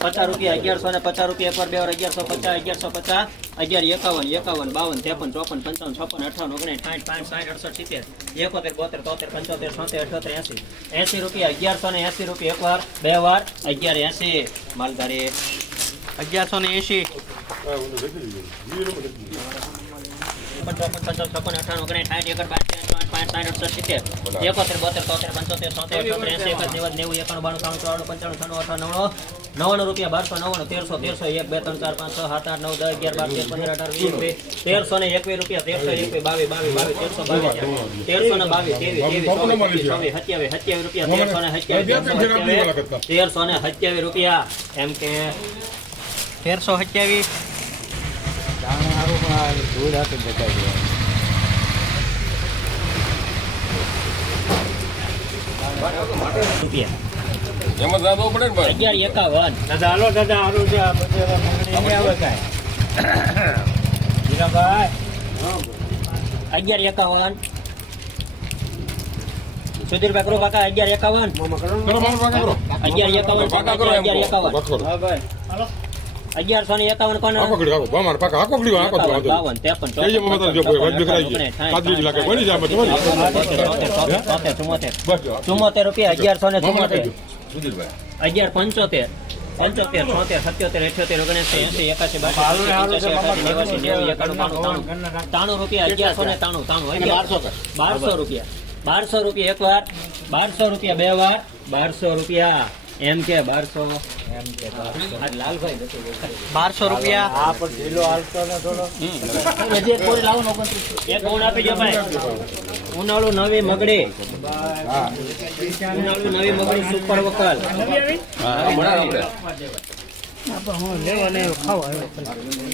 પચાસ રૂપિયા અગિયારસો ને પચાસ રૂપિયા પર બે અગિયારસો પચાસ અગિયારસો પચાસ અગિયાર એકાવન એકાવન બાવન ત્રેપન ચોપન પંચાવન છપ્પન અઠાવન ઓગણીસ સાઠ પાંચ સાઠ અડસઠ સિત્તેર એકોતેર બોતેર તોતેર પંચોતેર સોતેર અઠોતેર એસી. એસી રૂપિયા અગિયારસો ને એસી રૂપિયા એક વાર બે વાર અગિયાર એસી માલધારી અગિયારસો ને એંશી પંચાવન પંચાવન છપ્પન અઠાવન ઓગણીસ સાઠ એકર બાર પાંચ સાઠ અડસઠ સિત્તેર એકોતેર બોતેર તોતેર પંચોતેર છોતેર અઠોતેર એકર નેવું નેવું એકાણું બાણું ત્રાણું ચોરાણું પંચાણું છન્નું અઠાણું નવ્વાણું નવ્વાણું રૂપિયા બારસો તેરસો તેરસો એક બે ત્રણ ચાર પાંચ છ સાત આઠ નવ દસ અગિયાર બાર તેર પંદર અઢાર વીસ વીસ તેરસો ને એકવીસ રૂપિયા તેરસો એકવીસ બાવીસ બાવીસ બાવીસ તેરસો બાવીસ તેરસો ને બાવીસ ત્રેવીસ ચોવીસ સત્યાવીસ સત્યાવીસ રૂપિયા તેરસો ને સત્યાવીસ તેરસો ને સત્યાવીસ રૂપિયા એમ કે તેરસો સત્યાવીસ રૂપિયા એમાં દાદો પડે ને અગિયાર એકાવન. સુધીર સુધીરભાઈ કરો કાકા અગિયાર એકાવન. કરો મારો પાકા કરો. અગિયાર એકાવન. પાકા કરો એમ અગિયાર એકાવન. હા ભાઈ. અગિયારસો ને એકાવન બામાર પાકા વાંધો બાવન જો. પાંચ બની જાય ચોતેર ચુમ્મોતેર ચુમ્મોતેર રૂપિયા અગિયારસો ને મામા ચુમ્મોતેર અગિયાર પંચોતેર. પંચોતેર છોતેર સત્યોતેર અઠ્યોતેર ઓગણસી એસી એકાસી બાસી રૂપિયા અગિયારસો ને તાણું તાણું બારસો બારસો રૂપિયા. બારસો રૂપિયા એક વાર. બારસો રૂપિયા બે વાર. બારસો રૂપિયા. એમ કે બારસો. એમ કે બારસો. લાલભાઈ બારસો રૂપિયા. આ પણ ઢીલો હાલતો ને થોડો. હજી એક ગોળી લાવો એક ગોળ આપી દો ભાઈ. ઉનાળુ નવી મગડી. ઉનાળુ નવી મગડી સુપર વકલ.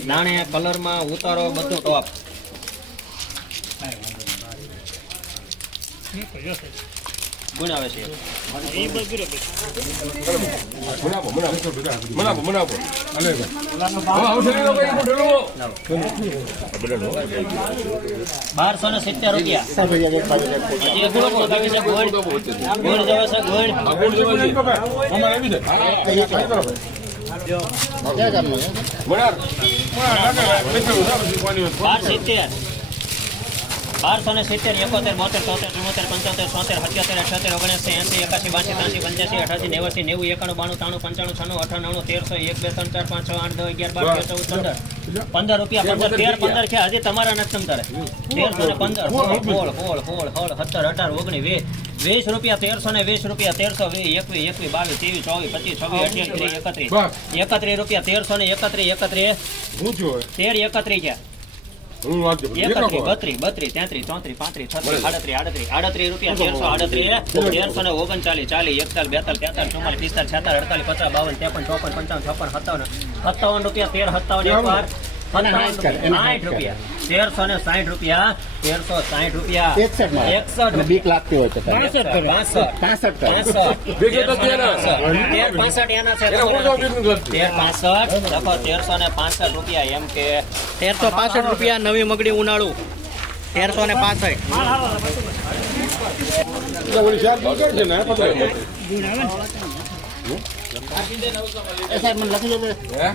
દાણે કલરમાં ઉતારો બધું ટોપ ગુણાવે છે મનાવો, મનાવો. મનાવો. બારસો ને સિત્તેર રૂપિયા ગોળ ગોળ છે ગોળ. બાર સિત્તેર બારસો ને સિત્તેર એકોતેર બોતેર તોતેર ચુમ્મોતેર પંચોતેર છોતેર સત્યોતેર અઠ્યોતેર ઓગણસી એસી એકાસી બાસી ત્રાસી પંચ્યાસી અઠાસી નેવાસી નેવું એકાણું બાણું ત્રાણું પંચાણું છન્નું અઠાણું તેરસો એક બે ત્રણ ચાર પાંચ છ આઠ દસ અગિયાર બાર તેર ચૌદ પંદર. પંદર રૂપિયા પંદર તેર પંદર છે હજી તમારા નથી તમતારે તેરસો ને પંદર. હોળ હોળ હોળ સોળ સત્તર અઢાર ઓગણીસ વીસ. વીસ રૂપિયા તેરસો ને વીસ રૂપિયા તેરસો વીસ એકવીસ એકવીસ બાવીસ ત્રેવીસ ચોવીસ પચીસ છવ્વીસ અઠ્યાવીસ ત્રીસ એકત્રીસ. એકત્રીસ રૂપિયા તેરસો ને એકત્રીસ એકત્રીસ? તેર એકત્રીસ છે. બત્રીસ બત્રીસ તેત્રીસ ચોત્રીસ પાંત્રીસ છત્રીસ આડત્રીસ આડત્રીસ આડત્રીસ રૂપિયા તેરસો આડત્રીસ તેરસો ને ઓગણચાલીસ ચાલીસ એકતાલીસ બેતાલીસ તેતાલીસ ચુમ્માલીસ પિસ્તાલીસ છેતાલીસ અડતાલીસ પચાસ બાવન ત્રેપન ચોપન પંચાવન છપ્પન સત્તાવન સત્તાવન રૂપિયા તેર સત્તાવન એક તેરસો ને સાઠ રૂપિયા તેરસો સાઠ રૂપિયા. એકસઠ બીક લાગતી હોય તો પાસઠ પાસઠ એના છે. તેરસો ને પાસઠ રૂપિયા એમ કે. તેરસો પાસઠ રૂપિયા નવી મગડી ઉનાળુ. તેરસો ને પાસઠ. સાહેબ મને લખી. હે?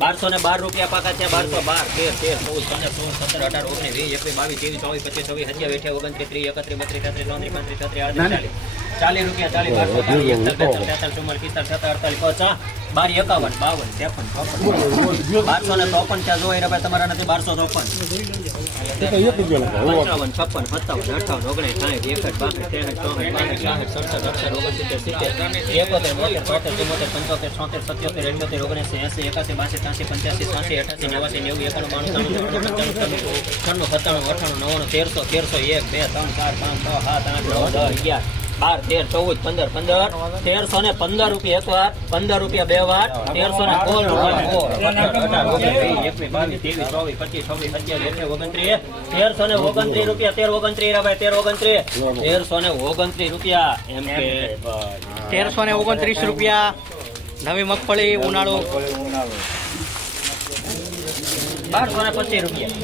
બારસો ને બાર રૂપિયા પાકા છે બારસો બાર તેર તેર ચૌદ પંદર સોળ સત્તર અઢાર ઓગણીસ વીસ એકવીસ બાવીસ ત્રેવીસ ચોવીસ પચીસ છવ્વીસ સત્યાવીસ અઠ્યાવીસ ઓગણત્રીસ ત્રીસ એકત્રીસ બત્રીસ તેત્રીસ ચોત્રીસ પાંત્રીસ છત્રીસ આડત્રીસ ચાલીસ. ચાલીસ રૂપિયા ચાલીસ બારસો ચાલીસ એકતાલીસ તેતાલીસ ચુમ્માલીસ પિસ્તાલીસ સત્તર અડતાલીસ પચાસ બાર એકાવન બાવન ત્રેપન ચોપન. બારસો ને ચોપન ત્યાં જોઈ રહ્યા તમારા નથી બારસો ચોપન. સત્તાવન અઠાવન ઓગણીસ સાઠ એકસઠ બાસઠ ત્રેસઠ ચોસઠ પાંસઠ સાસઠ સડસઠ અડસઠ ઓગણસિત્તેર સિત્તેર સત્યોતેર એસી એકાસી બાસી ત્યાસી પંચ્યાસી સાસી અઠાસી નેવાસી નેવું એકાણું બાણું ત્રાણું છન્નું સત્તાણું અઠાણું નવ્વાણું તેરસો તેરસો એક બે ત્રણ ચાર પાંચ છ સાત આઠ નવ દસ અગિયાર બાર તેર ચૌદ પંદર પંદર. તેરસો ને પંદર રૂપિયા એક વાર પંદર રૂપિયા બે વાર તેરસો ને સોળ રૂપિયા તેરસો ને ઓગણત્રીસ રૂપિયા તેર ઓગણત્રીસ રા ભાઈ તેર ઓગણત્રીસ. તેરસો ને ઓગણત્રીસ રૂપિયા એમ કે. તેરસો ને ઓગણત્રીસ રૂપિયા. નવી મગફળી ઉનાળો. બારસો ને પચીસ રૂપિયા.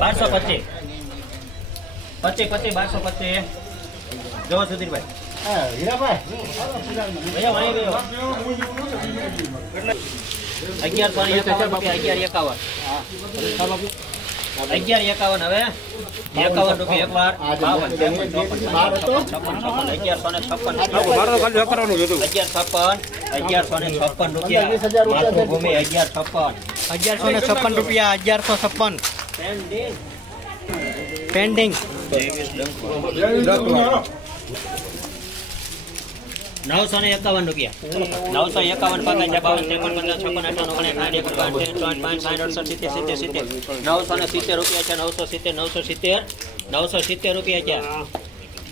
બારસો પચીસ. પચીસ પચીસ બારસો પચીસ. જો સુધીરભાઈ. અગિયાર એકાવન. અગિયાર એકાવન હવે. એકાવન રૂપિયા એક વાર. બાવન. અગિયારસો ને છપ્પન અગિયાર છપ્પન અગિયારસો ને છપ્પન રૂપિયા. માતૃભૂમિ અગિયાર છપ્પન. અગિયારસો ને છપ્પન રૂપિયા અગિયારસો છપ્પન. પેન્ડિંગ નવસો ને એકાવન રૂપિયા. નવસો એકાવન પગાર છે બાવન ત્રેપન પંદર પાંચ નવસો ને સિત્તેર રૂપિયા છે, નવસો સિત્તેર નવસો સિત્તેર. નવસો સિત્તેર રૂપિયા છે.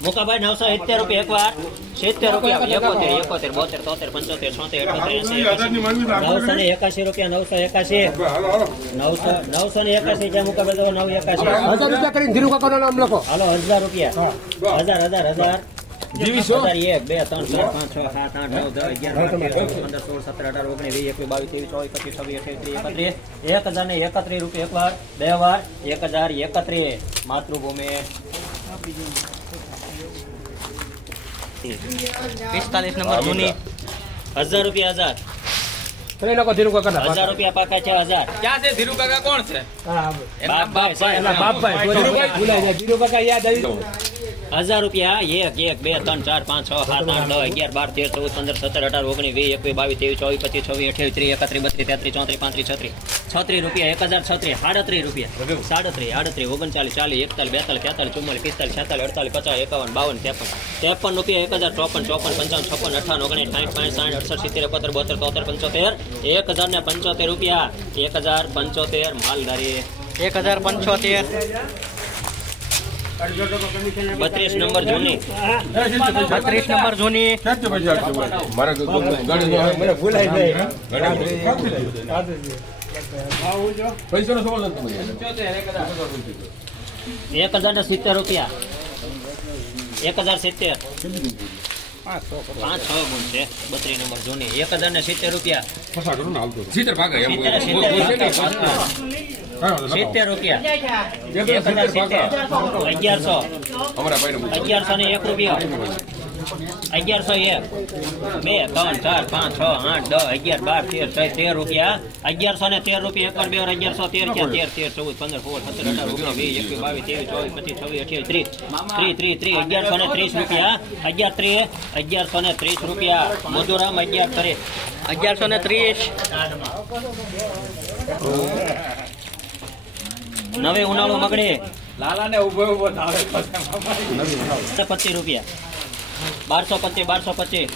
મુકાભાઈ નવસો સિત્તેર રૂપિયા એકવાર સિત્તેર રૂપિયા એકોતેર એકોતેર બોતેર તોતેર પંચોતેર છોતેર નવસો ને એકાશી રૂપિયા નવસો એકાસી. નવસો નવસો ને એકાશી છે મુકાભાઈ તો નવ એકાશી હાલો હજાર રૂપિયા હજાર હજાર હજાર હજાર. એક બે ત્રણ ચાર પાંચ છ સાત આઠ નવ દસ અગિયાર પંદર સોળ સત્તર અઢાર ઓગણીસ વીસ એકવીસ બાવીસ ત્રેવીસ ચોવીસ પચીસ છવ્વીસ અઠ્યાવીસ એકત્રીસ. એક હજાર ને એકત્રીસ રૂપિયા એક વાર બે વાર એક હજાર એકત્રીસ. માતૃભૂમિ. પિસ્તાલીસ નંબર જૂની. હજાર રૂપિયા હજાર. હજાર રૂપિયા પાકા છે હજાર. ક્યાં છે? ધીરુ કાકા કોણ છે? બાપભાઈ. છે. હજાર રૂપિયા એક એક બે ત્રણ ચાર પાંચ છ સાત આઠ નવ અગિયાર બાર તેર ચૌદ પંદર સત્તર અઢાર ઓગણીસ વીસ એકવીસ બાવીસ ત્રેવીસ ચોવીસ પચીસ છવ્વીસ અઠ્યાવીસ ત્રીસ એકત્રીસ બત્રીસ તેત્રીસ ચોત્રીસ પાંત્રીસ છત્રીસ. છત્રીસ રૂપિયા એક હજાર છત્રીસ સાડત્રીસ રૂપિયા. સાડત્રીસ આડત્રીસ ઓગણચાલીસ ચાલીસ એકતાલીસ બેતાલીસ તેતાલીસ ચુમ્માલીસ પિસ્તાલીસ છેતાલીસ અડતાલીસ પચાસ એકાવન બાવન ત્રેપન. ત્રેપન રૂપિયા એક હજાર ચોપન ચોપન પંચાવન છપ્પન અઠાવન ઓગણીસ સાઠ પાંચ સાઠ અડસઠ સિત્તેર એકોતેર બોતેર તોતેર પંચોતેર. એક હજાર ને પંચોતેર રૂપિયા. એક હજાર પંચોતેર માલધારી. એક હજાર પંચોતેર. બત્રીસ નંબર જૂની. બત્રીસ નંબર જૂની. મારે ભૂલાય પૈસા? નો એક હજાર ને સિત્તેર રૂપિયા. એક હજાર સિત્તેર. પાંચ છ ગુણ છે. બત્રીસ નંબર જૂની. એક હજાર ને સિત્તેર રૂપિયા. સિત્તેર સિત્તેર રૂપિયા. એક હજાર સિત્તેર અગિયારસો. અગિયારસો ને એક રૂપિયા. અગિયારસો એક. બે ત્રણ ચાર પાંચ છ આઠ દસ અગિયાર બાર તેર છ તેર રૂપિયા. અગિયારસો ને તેર રૂપિયા એક બે અગિયારસો તેર ક્યાં તેર તેર ચૌદ પંદર સોળ સત્તર અઢાર ઓગણીસ વીસ એકવીસ બાવીસ ત્રેવીસ ચોવીસ પચીસ છવ્વીસ અઠ્યાવીસ ત્રીસ. ત્રીસ ત્રીસ ત્રીસ અગિયારસો ને ત્રીસ રૂપિયા. અગિયાર ત્રીસ અગિયારસો ને ત્રીસ રૂપિયા. મધુરામ અગિયાર ત્રીસ અગિયારસો ને ત્રીસ. નવે ઉનાળો મગડે. લાલા ને ઊભો ઊભો થાવે પચીસ રૂપિયા. બારસો પચીસ બારસો પચીસ.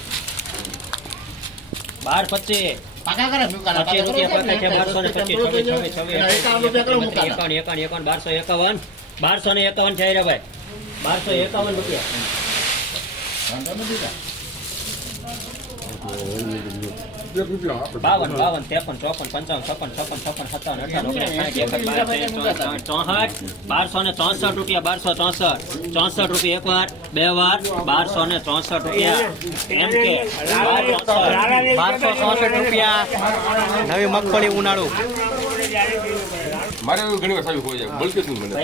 બાર પચીસ. પચીસ રૂપિયા પાકા બારસો એકાવન બારસો એકાવન. બારસો ને એકાવન છે ભાઈ. બારસો એકાવન રૂપિયા. બાવન બાવન ત્રેપન ચોપન પંચાવન છપ્પન છપ્પન છપ્પન સત્તાવન અઠાવન ઓગણીસ સાઠ એકસઠ બાર તેર ચોસઠ બારસો ને ચોસઠ રૂપિયા બારસો ચોસઠ ચોસઠ રૂપિયા એક વાર બે વાર બારસો ને ચોસઠ રૂપિયા એમ બારસો ચોસઠ રૂપિયા નવી મગફળી ઉનાળુ મારે ઘણી વાર સાહેબ હોય જ નહીં મને.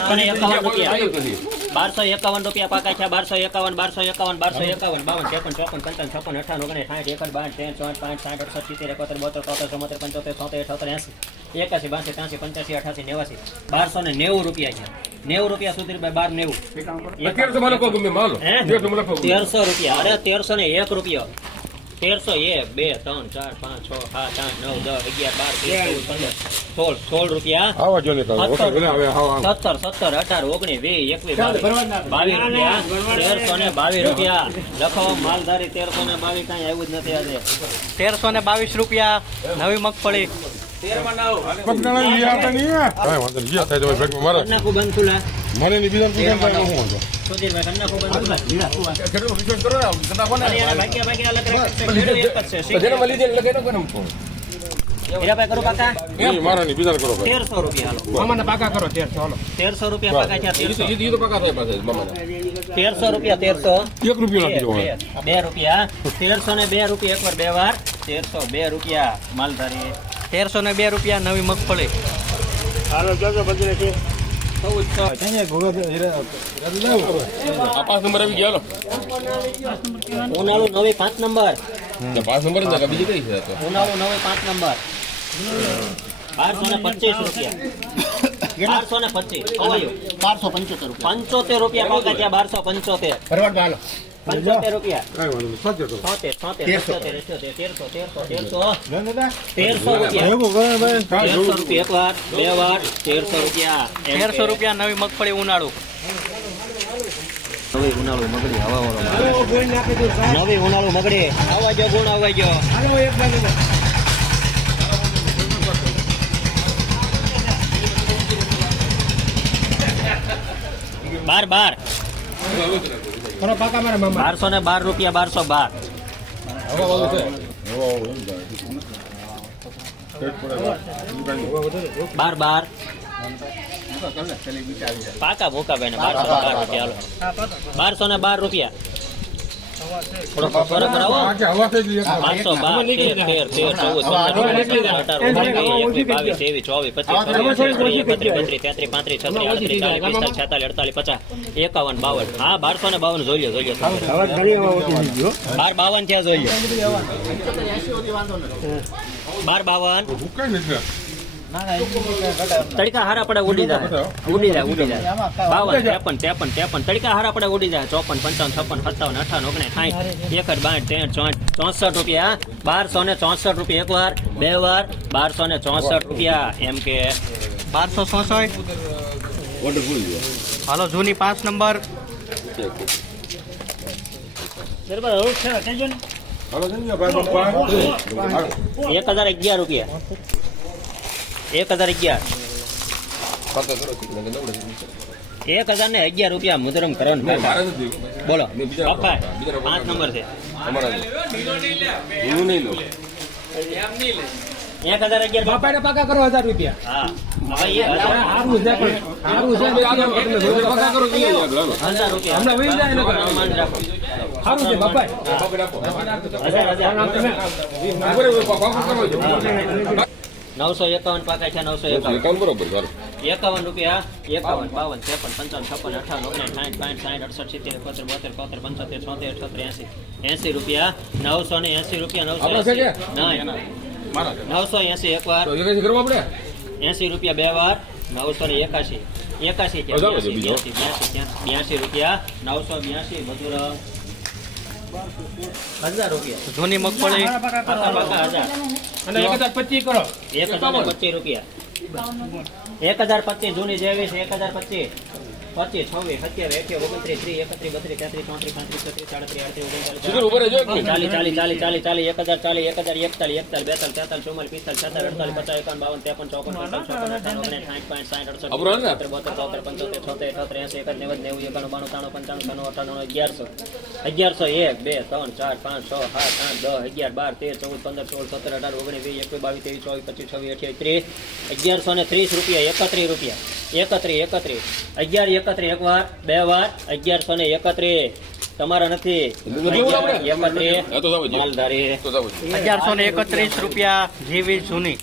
બારસો એકાવન રૂપિયા આવ્યું બારસો એકાવન પાકા છે બારસો એકાવન બારસો એકાવન બારસો એકાવન બાવન ત્રેપન ચોપન પંચાવન છપ્પન અઠાવન ઓગણીસ સાઠ એકર બાર ત્રણ ચોસઠ પાંચ સાઠ અડસઠ સિત્તેર એકોતેર બોતેર ચોતેર ચુમ્મોતેર પંચોતેર છોતેર અઠોતેર એસી એકાસી બાસી ત્યાંસી પંચ્યાસી અઠાસી નેવાસી. બારસો ને નેવું રૂપિયા છે. નેવું રૂપિયા સુધી બાર નેવું. તો તો. તેરસો રૂપિયા. અરે તેરસો ને એક રૂપિયો. તેરસો એ બે ત્રણ ચાર પાંચ છ સાત આઠ નવ દસ અગિયાર બાર તેર ચૌદ પંદર સોળ સોળ રૂપિયા. આવા જો સત્તર સત્તર અઢાર ઓગણીસ વીસ એકવીસ બાવીસ. રૂપિયા. તેરસો ને બાવીસ રૂપિયા. લખો માલધારી તેરસો ને બાવીસ કઈ આવ્યું જ નથી આજે. તેરસો ને બાવીસ રૂપિયા. નવી મગફળી. પગડાણા નવ આવતા નહીં હે? કાંઈ વાંધો નહીં. થાય તો ભાઈ મારે. બંધ ખુલ્લા. મારે ની બીજા સુધીરભાઈ કરો ને, કોને? ભાગ્યા ભાગ્યા અલગ રાખે છે. ખેડૂત એક જ છે. તો જેને મળી જાય એટલે કેનો કેનો હીરાભાઈ કરું કાકા ઈ મારા ની બીજા કરો ભાઈ. તેરસો રૂપિયા હાલો. તેરસો રૂપિયા પાકા છે ઈ તો પાકા થાય મામાના. રૂપિયા તેરસો. એક રૂપિયો નાખી દો બે બે રૂપિયા. તેરસો ને બે રૂપિયા એકવાર બે વાર. તેરસો બે રૂપિયા માલધારી. તેરસો ને બે રૂપિયા નવી મગફળી. હાલો જોજો બધું છે પાંચ નંબર આવી ગયા હાલો. ઉનાળુ પાંચ નંબર. તો પાંચ નંબર જ ને બીજી કઈ છે આ તો પાંચ નંબર. બારસો ને પચીસ રૂપિયા. બારસો ને પચીસ. બારસો પંચોતેર પંચોતેર રૂપિયા બારસો પંચોતેર. પંચોતેર રૂપિયા. છોતેર છોતેર પંચોતેર અઠ્યોતેર તેરસો. તેરસો તેરસો તેરસો. રૂપિયા. તેરસો રૂપિયા. એક વાર બે વાર તેરસો રૂપિયા. તેરસો રૂપિયા નવી મગફળી ઉનાળુ. નવી ઉનાળુ મગડી હવા વાળો નવી ઉનાળુ મગડી આવવા ગયો ગુણ આવવા ગયો બાર બાર. બારસો ને બાર રૂપિયા, બારસો બાર. બાર બાર. પાકા ભૂકા બેન બારસો બાર રૂપિયા બારસો ને બાર રૂપિયા. એકાવન બાવન. હા બારસો ને બાવન જોઈ લો જોઈ બાર બાવન થયા જોઈ લો બાર બાવન તડકા હારા પડે ઉડી જાય. ઉડી જાય ઉડી જાય. બાવન ત્રેપન ત્રેપન ત્રેપન. તડકા હારા પડે ઉડી જાય. ચોપન પંચાવન છપ્પન સત્તાવન અઠાવન ઓગણીસ સાઠ એકડ બાઠ ત્રેસઠ ચોસઠ ચોસઠ રૂપિયા. બારસો ને ચોસઠ રૂપિયા એક વાર બે વાર. બારસો ને ચોસઠ રૂપિયા. એમ કે બારસો ચોસઠ? ઓર્ડર ફૂલ ગયો. હાલો જૂની પાંચ નંબર. એક હજાર અગિયાર રૂપિયા. એક હજાર અગિયાર. પાકા કરો છે ને નવડે છે. એક હજાર ને અગિયાર રૂપિયા મુદરમ કરણ બોલો. પાંચ નંબર છે. હું નહીં લઉં. એમ નહીં લે એક હજાર અગિયાર પાકા કરો હજાર રૂપિયા. હા. છે તમે પાકા કરો હજાર ને સારું છે બાપા નવસો એકાવન પાકા છે નવસો એકાવન. બરોબર ચાલો એકાવન રૂપિયા એકાવન બાવન ત્રેપન પંચાવન છપ્પન અઠાવન ઓગણીસ સાઠ પાંઠ સાઠ અડસઠ સિત્તેર એકોતેર બોતેર કોતેર પંચોતેર છોતેર અઠોતેર એસી. એસી રૂપિયા નવસો ને એસી રૂપિયા નવસો નવસો એસી એક વાર એસી રૂપિયા બે વાર નવસો ને એકાશી. એકાશી બ્યાસી બ્યાસી બ્યાસી બ્યાસી રૂપિયા નવસો બ્યાસી મજૂર હજાર રૂપિયા. જૂની મગફળી અને એક હજાર પચીસ કરો. એક હજાર પચીસ રૂપિયા. એક હજાર પચીસ જૂની જેવી છે એક હજાર પચીસ. પચીસ છવ્વીસ સત્યાવીસ અઠ્યાવીસ ઓગણત્રીસ ત્રીસ એકત્રીસ બત્રીસ તેત્રીસ ચોત્રીસ પાંત્રીસ છત્રીસ સાડત્રીસ આડત્રીસ સીધું ઊભા રહેજો એક ઓગણચાલીસ મિનિટ. ચાલીસ ચાલીસ ચાલીસ ચાલીસ એક હજાર ચાલીસ એક હજાર એકતાલીસ એકતાલીસ બેતાલીસ તેતાલીસ ચુમ્માલીસ પિસ્તાલીસ છેતાલીસ અડતાલીસ પચાસ એકાવન બાવન ત્રેપન ચોપન પંચાવન છપ્પન અઠાવન ઓગણીસ સાઠ પાંચ સાઠ અડસઠ બોતેર બોતેર ચોતેર પંચોતેર છોતેર અઠોતેર એસી એકદ નેવું નેવું એકાણું બાણું ત્રાણું પંચાણું છન્નું અઠાણું અગિયારસો અગિયારસો એક બે ત્રણ ચાર પાંચ છ સાત આઠ દસ અગિયાર બાર તેર ચૌદ પંદર સોળ સત્તર અઢાર ઓગણીસ વીસ એકવીસ બાવીસ ત્રેવીસ ચોવીસ પચીસ છવ્વીસ અઠ્યાવીસ ત્રીસ અગિયારસો ને ત્રીસ રૂપિયા એકત્રીસ રૂપિયા એકત્રીસ એકત્રીસ અગિયાર એકત્રીસ એક વાર બે વાર અગિયારસો ને એકત્રીસ તમારા નથી. અગિયારસો ને એકત્રીસ રૂપિયા જેવી જૂની.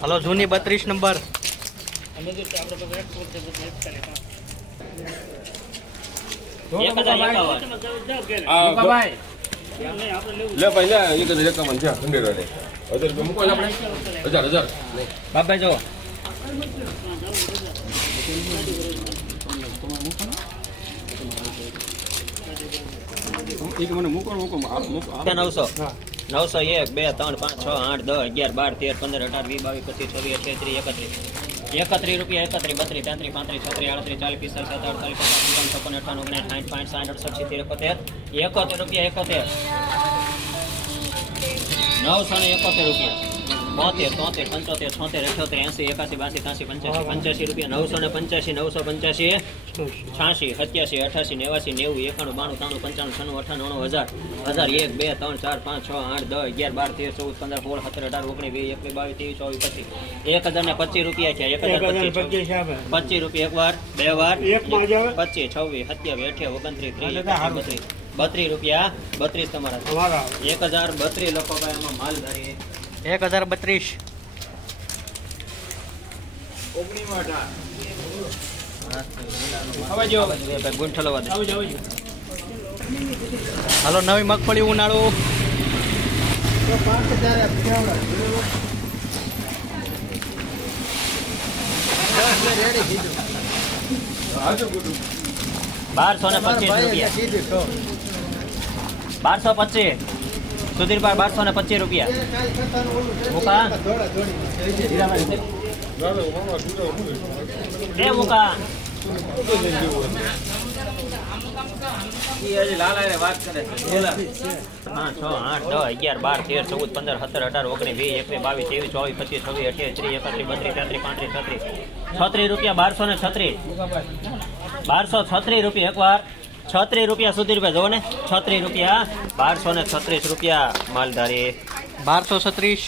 હાલો જૂની બત્રીસ નંબર. લે ભાઈ લે એક જ રકમ છે હંડ્રેડ હજાર રૂપિયા મૂકો આપણે. હજાર હજાર. બાપભાઈ જો નવસો. નવસો એક બે ત્રણ પાંચ છ આઠ દસ અગિયાર બાર તેર પંદર અઢાર વીસ બાવીસ પચીસ છવ્વીસ અઠ્યાવીસ ત્રીસ એકત્રીસ. એકત્રીસ રૂપિયા એકત્રીસ બત્રીસ તેત્રીસ પાંત્રીસ છત્રીસ આડત્રીસ ચાલીસ પિસ્તાલીસ સત્તર અડતાલીસ પચાસ પંચાવન છપ્પન અઠાવન ઓગણીસ સાઠ પાંચ સાઠ અડસઠ સિત્તેર એકોતેર. એકોતેર રૂપિયા એકોતેર. નવસો ને એકોતેર રૂપિયા. બોતેર તોતેર પંચોતેર છોતેર અઠ્યોતેર એસી એકાસી બાસી ત્રાસી પંચ્યાસી પંચ્યાસી રૂપિયા નવસો ને પંચ્યાસી નવસો પંચ્યાસી છ્યાસી. સત્યાસી અઠાસી નેવાસી નેવું એકાણું બાણું ત્રાણું પંચાણું છન્નું અઠાણું હજાર. હજાર એક બે ત્રણ ચાર પાંચ છ આઠ દસ અગિયાર બાર તેર ચૌદ પંદર સોળ સત્તર અઢાર ઓગણીસ વીસ એકવીસ બાવીસ ત્રેવીસ ચોવીસ પચીસ. એક હજાર ને પચીસ રૂપિયા છે એક હજાર પચીસ પચીસ રૂપિયા એક વાર બે વાર. પચીસ છવ્વીસ સત્યાવીસ અઠ્યાવીસ ઓગણત્રીસ ત્રીસ બત્રીસ બત્રીસ રૂપિયા. બત્રીસ તમારા. એક હજાર બત્રીસ લખો ભાઈ આમાં માલ ધરી એક હજાર બત્રીસ. હાલો નવી મગફળી ઉનાળો. બારસો ને પચીસ રૂપિયા. બારસો પચીસ. સુધીર ભાઈ બારસો ને પચીસ રૂપિયા. મુકા અગિયાર બાર તેર ચૌદ પંદર સત્તર અઢાર ઓગણીસ વીસ એકવીસ બાવીસ ત્રેવીસ ચોવીસ પચીસ છવ્વીસ અઠ્યાવીસ ત્રીસ એકત્રીસ બત્રીસ તેત્રીસ પાંત્રીસ છત્રીસ છત્રીસ રૂપિયા બારસો ને છત્રીસ. બારસો છત્રીસ રૂપિયા એકવાર. છત્રીસ રૂપિયા સુધીરભાઈ જોવો ને. છત્રીસ રૂપિયા બારસો ને છત્રીસ રૂપિયા માલધારી. બારસો છત્રીસ.